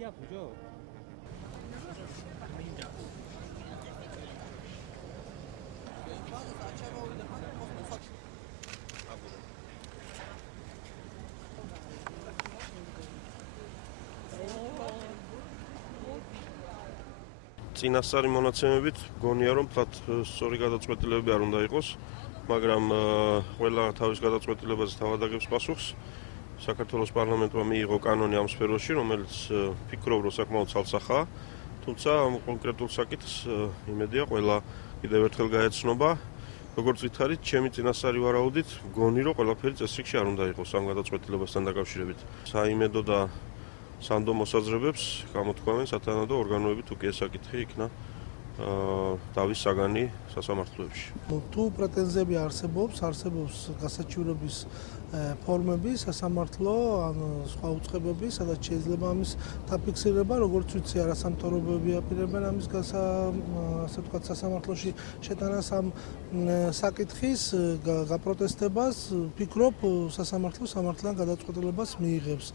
იდეა ბუჯო. წინასწარი მონაცემებით გონია რომ თათ სწორი გადაწყვეტილებები არ უნდა იყოს, მაგრამ ყველა თავის გადაწყვეტილებას თავად აგებს პასუხს. საქართველოს პარლამენტმა მიიღო კანონი ამ სფეროში, რომელიც ფიქრობ რომ საკმაოდ ცალსახაა, თუმცა ამ კონკრეტულ საკითხს იმედია ყველა კიდევ ერთხელ გაეცნობა. როგორც ვითარით, ჩემი წინასწარი ვარაუდით, გონი რომ ყველაფერი წესრიგში არ უნდა იყოს ამ გადაწყვეტილებასთან დაკავშირებით. საიმედო და სანდო მოსაზრებებს გამოთქვამენ სათანადო ორგანოები თუ კი ეს საკითხი იქნა დავის საგანი სასამართლოებში. თუ პრეტენზიები არსებობს გასაჩივრების ფორმები სასამართლო ან სხვა უწყებები, სადაც შეიძლება ამის დაფიქსირება, როგორც ვიცი, არასამთავრობოები აპირებენ ამის ასე ვთქვათ სასამართლოში შეტანას ამ საკითხის გაპროტესტებას, ფიქრობ სასამართლო სამართლიან გადაწყვეტილებას მიიღებს.